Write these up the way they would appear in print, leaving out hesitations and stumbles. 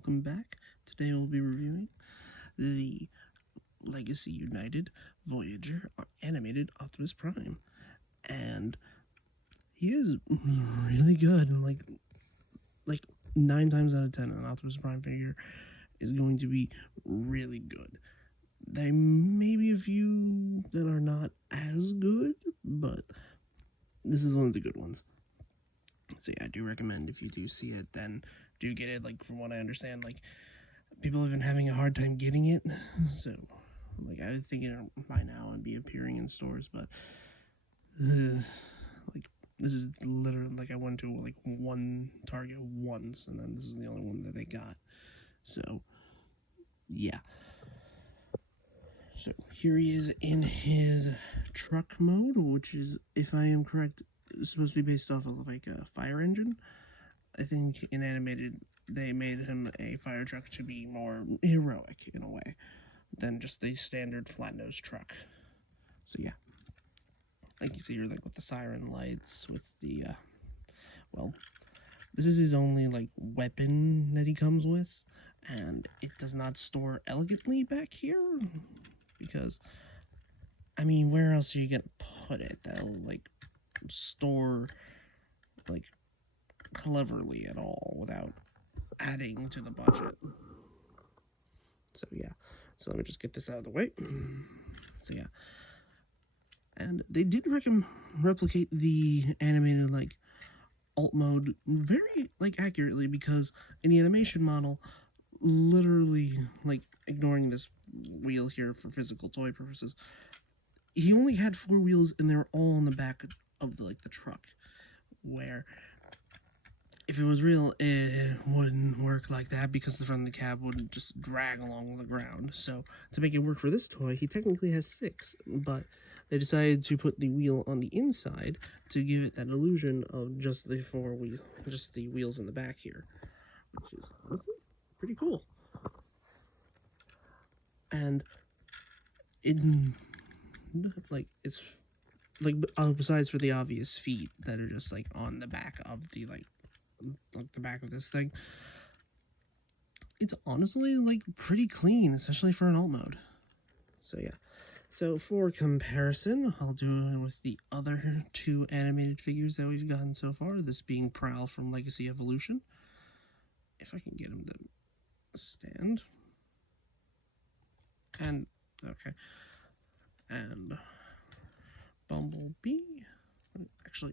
welcome back. Today we'll be reviewing the Legacy United Voyager animated Optimus Prime. And he is really good. Like 9 times out of 10, an Optimus Prime figure is going to be really good. There may be a few that are not as good, but this is one of the good ones. So yeah, I do recommend if you do see it, then do get it. Like, from what I understand, like, people have been having a hard time getting it, so like I would think it by now and be appearing in stores, but like this is literally like I went to like one Target once, and then this is the only one that they got. So yeah. So here he is in his truck mode, which is, if I am correct, supposed to be based off of like a fire engine. I think in animated they made him a fire truck to be more heroic in a way than just the standard flat nose truck. So yeah, like you see here, like with the siren lights, with the well, this is his only like weapon that he comes with, and it does not store elegantly back here because, I mean, where else are you gonna put it that'll like store like cleverly at all without adding to the budget? So yeah, so let me just get this out of the way. So yeah, and they did replicate the animated like alt mode very like accurately, because in the animation model, literally like ignoring this wheel here for physical toy purposes, he only had 4 wheels and they were all on the back of the truck, where if it was real, it wouldn't work like that because the front of the cab wouldn't just drag along the ground. So to make it work for this toy, he technically has 6, but they decided to put the wheel on the inside to give it that illusion of just the 4 wheels, just the wheels in the back here, which is honestly pretty cool. And it's like besides for the obvious feet that are just like on the back of the like the back of this thing, it's honestly like pretty clean, especially for an alt mode. So yeah. So for comparison, I'll do it with the other 2 animated figures that we've gotten so far, this being Prowl from Legacy Evolution. If I can get him to stand. And, okay. And Bumblebee. Actually,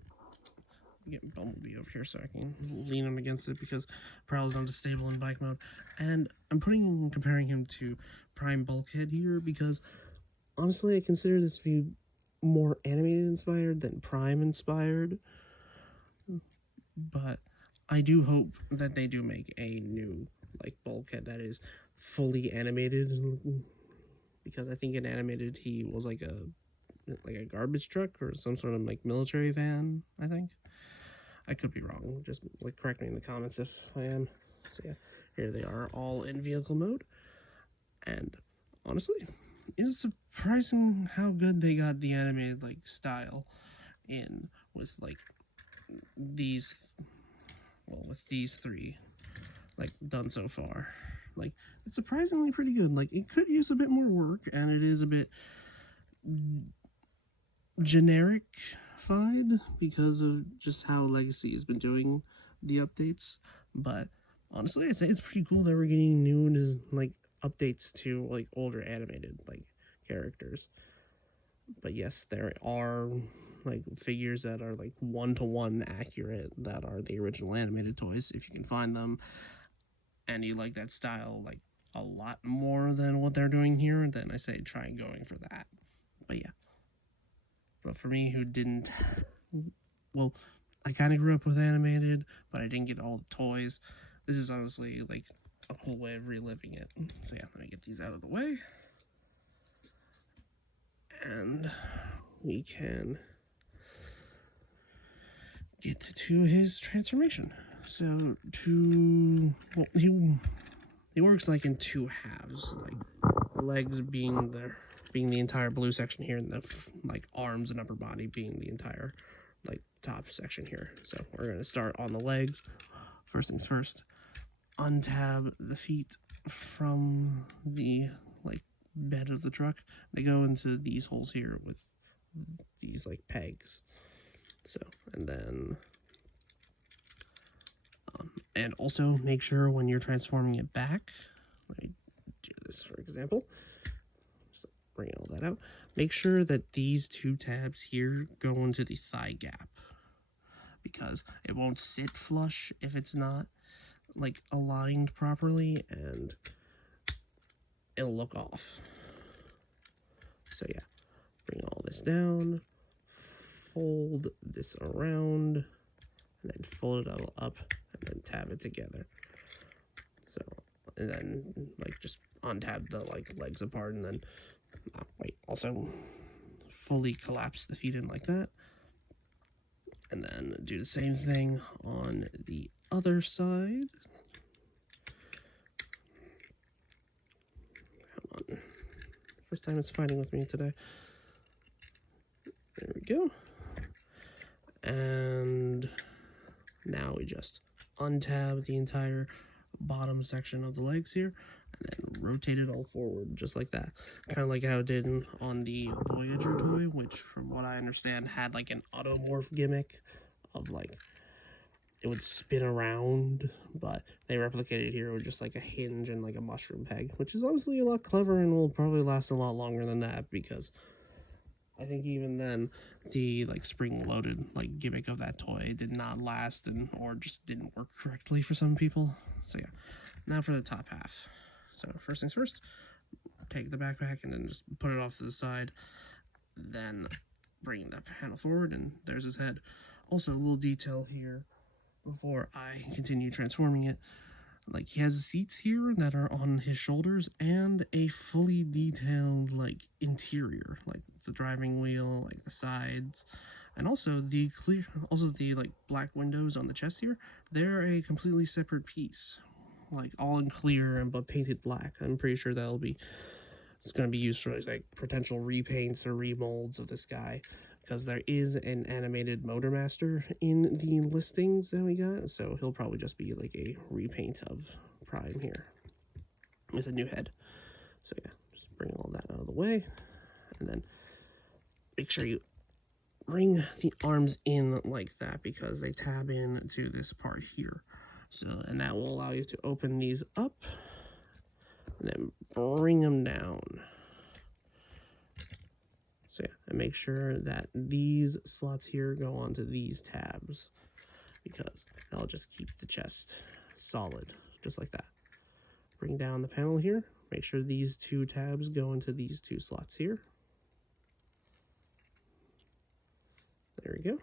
get Bumblebee over here so I can lean him against it, because Prowl is unstable in bike mode. And I'm comparing him to Prime Bulkhead here because honestly I consider this to be more animated inspired than Prime inspired. But I do hope that they do make a new like Bulkhead that is fully animated, because I think in animated he was like a garbage truck or some sort of like military van, I think. I could be wrong. Just like correct me in the comments if I am. So yeah, here they are all in vehicle mode. And honestly, it is surprising how good they got the animated like style in with like these, well, with these 3 like done so far. Like, it's surprisingly pretty good. Like, it could use a bit more work, and it is a bit generic-fied because of just how Legacy has been doing the updates. But honestly, I'd say it's pretty cool that we're getting new like updates to like older animated like characters. But yes, there are like figures that are like 1-to-1 accurate that are the original animated toys, if you can find them, and you like that style like a lot more than what they're doing here, then I say try going for that. But yeah. But for me, who didn't, well, I kind of grew up with animated, but I didn't get all the toys, this is honestly like a cool way of reliving it. So yeah, let me get these out of the way. And we can get to his transformation. So well, he works like in 2 halves, like the legs being the entire blue section here, and the like arms and upper body being the entire like top section here. So we're gonna start on the legs. First things first, untab the feet from the like bed of the truck. They go into these holes here with these like pegs. So, and then and also make sure when you're transforming it back, let me do this for example, so bring all that out, make sure that these two tabs here go into the thigh gap, because it won't sit flush if it's not like aligned properly, and it'll look off. So yeah, bring all this down, fold this around, and then fold it all up, and then tab it together. So, and then like just untab the like legs apart, and then also fully collapse the feet in like that, and then do the same thing on the other side. Come on, first time it's fighting with me today. There we go. And now we just untab the entire bottom section of the legs here, and then rotate it all forward just like that, kind of like how it did on the Voyager toy, which from what I understand had like an automorph gimmick of like it would spin around, but they replicated here with just like a hinge and like a mushroom peg, which is honestly a lot clever and will probably last a lot longer than that, because I think even then the like spring-loaded like gimmick of that toy did not last, and or just didn't work correctly for some people. So yeah, now for the top half. So first things first, take the backpack and then just put it off to the side, then bring the panel forward, and there's his head. Also, a little detail here before I continue transforming it, like he has seats here that are on his shoulders, and a fully detailed like interior, like the driving wheel, like the sides, and also the like black windows on the chest here. They're a completely separate piece, like all in clear and but painted black. I'm pretty sure it's going to be used for like potential repaints or remolds of this guy, because there is an animated Motormaster in the listings that we got, so he'll probably just be like a repaint of Prime here with a new head. So yeah, just bring all that out of the way, and then make sure you bring the arms in like that, because they tab in to this part here. So, and that will allow you to open these up and then bring them down. So yeah, and make sure that these slots here go onto these tabs, because that'll just keep the chest solid, just like that. Bring down the panel here, make sure these two tabs go into these two slots here. There we go.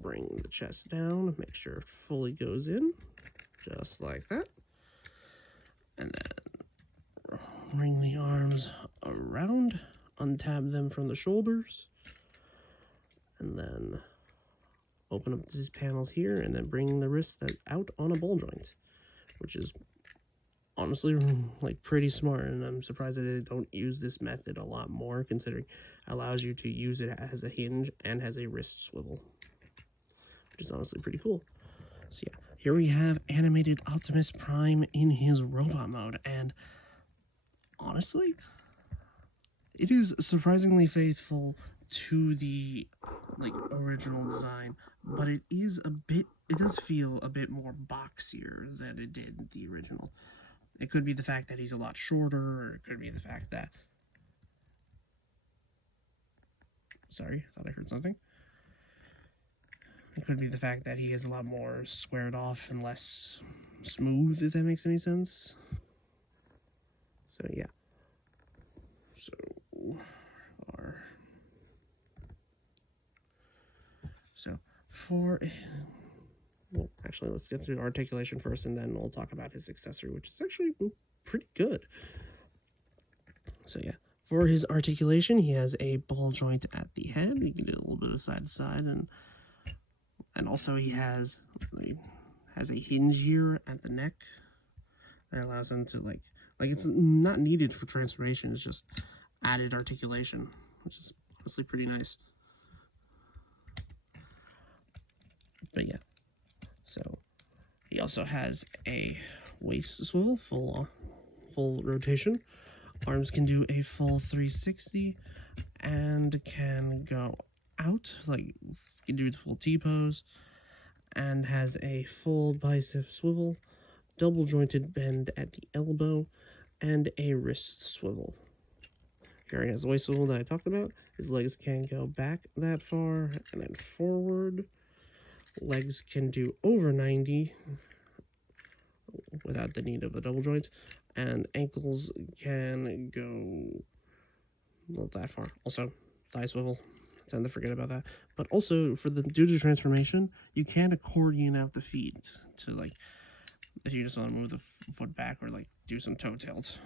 Bring the chest down, make sure it fully goes in, just like that. And then bring the arms around, untab them from the shoulders, and then open up these panels here, and then bring the wrist out on a ball joint, which is honestly like pretty smart, and I'm surprised that they don't use this method a lot more, considering it allows you to use it as a hinge and has a wrist swivel, which is honestly pretty cool. So yeah, here we have animated Optimus Prime in his robot mode, and honestly, it is surprisingly faithful to the like original design, but it does feel a bit more boxier than it did the original. It could be the fact that he's a lot shorter, or it could be the fact that, sorry, I thought I heard something. It could be the fact that he is a lot more squared off and less smooth, if that makes any sense. So yeah. Well, actually, let's get through articulation first, and then we'll talk about his accessory, which is actually pretty good. So yeah, for his articulation, he has a ball joint at the head. You can do a little bit of side to side, and also he has a hinge here at the neck that allows him to like it's not needed for transformation. It's just added articulation, which is honestly pretty nice. But yeah, so he also has a waist swivel, full rotation. Arms can do a full 360 and can go out, like can do the full T-pose, and has a full bicep swivel, double jointed bend at the elbow, and a wrist swivel. He already has the waist swivel that I talked about. His legs can go back that far and then forward. Legs can do over 90 without the need of a double joint, and ankles can go not that far. Also, thigh swivel. I tend to forget about that. But also, for the due to transformation, you can accordion out the feet to, like, if you just want to move the foot back or, like, do some toe tilts.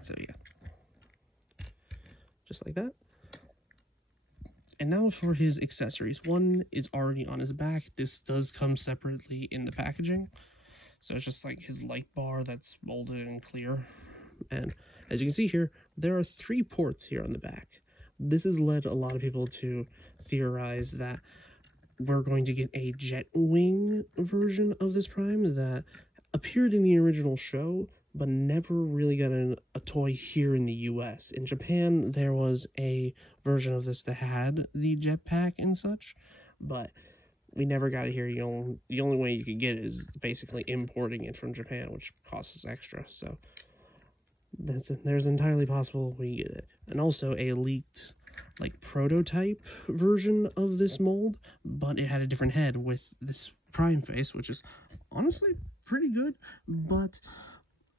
So, yeah. Just like that. And now for his accessories. One is already on his back. This does come separately in the packaging. So it's just like his light bar that's molded and clear. And as you can see here, there are 3 ports here on the back. This has led a lot of people to theorize that we're going to get a jet wing version of this Prime that appeared in the original show, but never really got a toy here in the US. In Japan, there was a version of this that had the jetpack and such, but we never got it here. The only way you could get it is basically importing it from Japan, which costs us extra. So there's entirely possible we get it. And also a leaked, like, prototype version of this mold, but it had a different head with this Prime face, which is honestly pretty good, but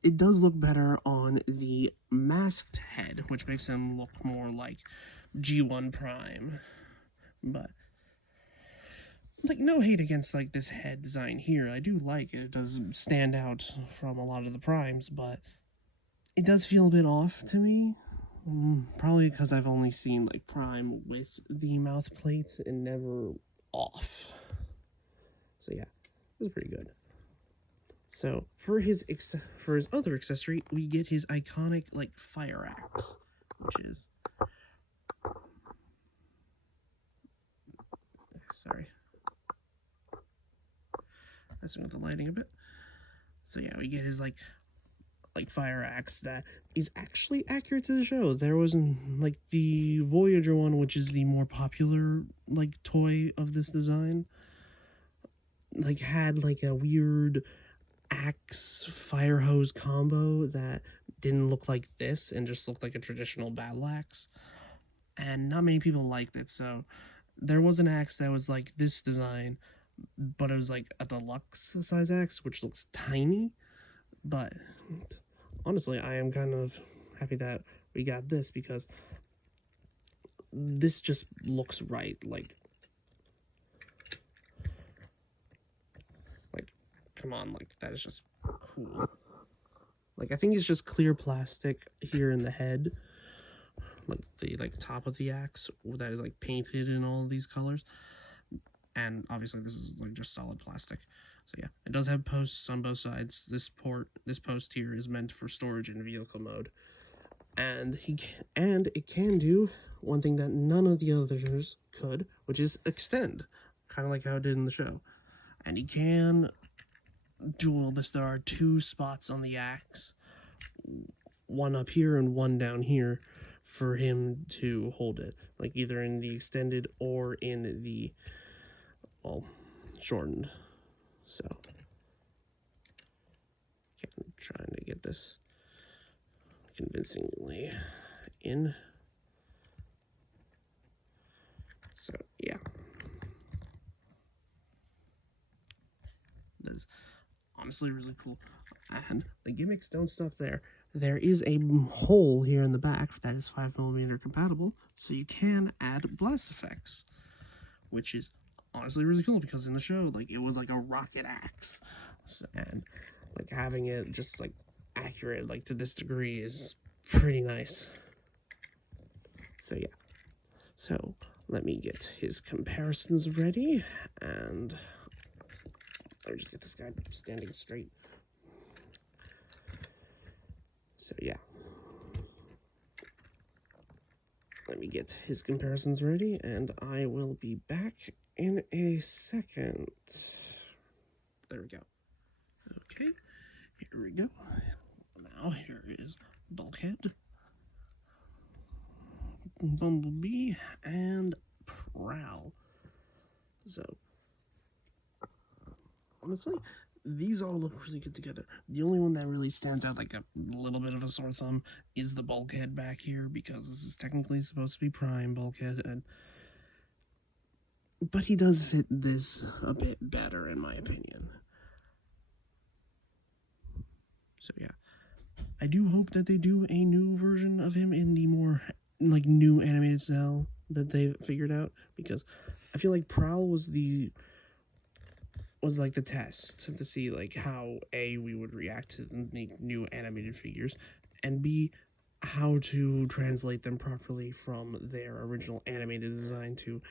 it does look better on the masked head, which makes him look more like G1 Prime. But, like, no hate against, like, this head design here. I do like it. It does stand out from a lot of the Primes, but it does feel a bit off to me. Probably because I've only seen, like, Prime with the mouth plate and never off. So yeah, it was pretty good. So for his other accessory, we get his iconic, like, fire axe, which is, sorry, messing with the lighting a bit. So yeah, we get his like fire axe that is actually accurate to the show. There was like the Voyager one, which is the more popular, like, toy of this design, like, had like a weird axe fire hose combo that didn't look like this and just looked like a traditional battle axe, and not many people liked it. So there was an axe that was like this design, but it was like a deluxe size axe, which looks tiny. But honestly, I am kind of happy that we got this, because this just looks right. Like, come on, like, that is just cool. Like, I think it's just clear plastic here in the head, like the top of the axe that is like painted in all of these colors, and obviously this is like just solid plastic. So yeah, it does have posts on both sides. This post here is meant for storage in vehicle mode, and it can do one thing that none of the others could, which is extend, kind of like how it did in the show. And he can dual this. There are 2 spots on the axe, one up here and one down here, for him to hold it, like either in the extended or in the, well, shortened. So I'm trying to get this convincingly in. So yeah, that's honestly really cool. And the gimmicks don't stop there. There is a hole here in the back that is 5mm compatible, so you can add blast effects, which is honestly really cool, because in the show, like, it was like a rocket axe, so, and like having it just like accurate, like, to this degree is pretty nice. So yeah, so let me get his comparisons ready, and let me just get this guy standing straight. So yeah, let me get his comparisons ready, and I will be back in a second. There we go. Okay, here we go. Now here is Bulkhead, Bumblebee, and Prowl. So, honestly, these all look really good together. The only one that really stands out like a little bit of a sore thumb is the Bulkhead back here, because this is technically supposed to be Prime Bulkhead, but he does fit this a bit better in my opinion. So yeah, I do hope that they do a new version of him in the more like new animated style that they figured out, because I feel like Prowl was like the test to see like how A, we would react to the new animated figures, and B, how to translate them properly from their original animated design to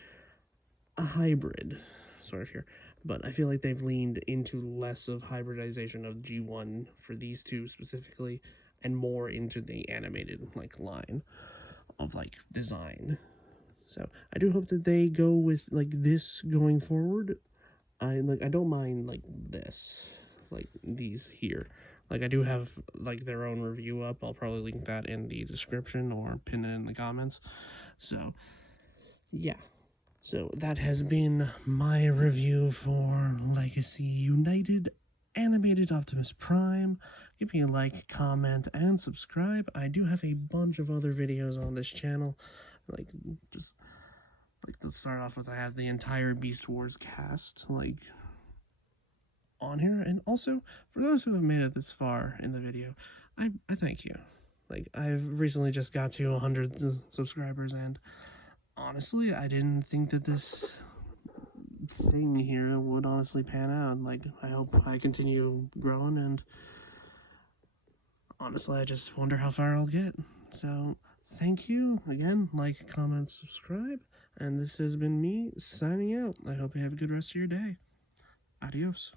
a hybrid sort of here. But I feel like they've leaned into less of hybridization of G1 for these two specifically, and more into the animated like line of like design. So I do hope that they go with like this going forward. I don't mind like this, like these here. Like I do have like their own review up. I'll probably link that in the description or pin it in the comments. So yeah. So that has been my review for Legacy United Animated Optimus Prime. Give me a like, comment, and subscribe. I do have a bunch of other videos on this channel. Like, just, like, let's start off with I have the entire Beast Wars cast, like, on here. And also, for those who have made it this far in the video, I thank you. Like, I've recently just got to 100 subscribers, and honestly, I didn't think that this thing here would honestly pan out. Like, I hope I continue growing, and honestly, I just wonder how far I'll get. So, thank you again. Like, comment, subscribe, and this has been me signing out. I hope you have a good rest of your day. Adios.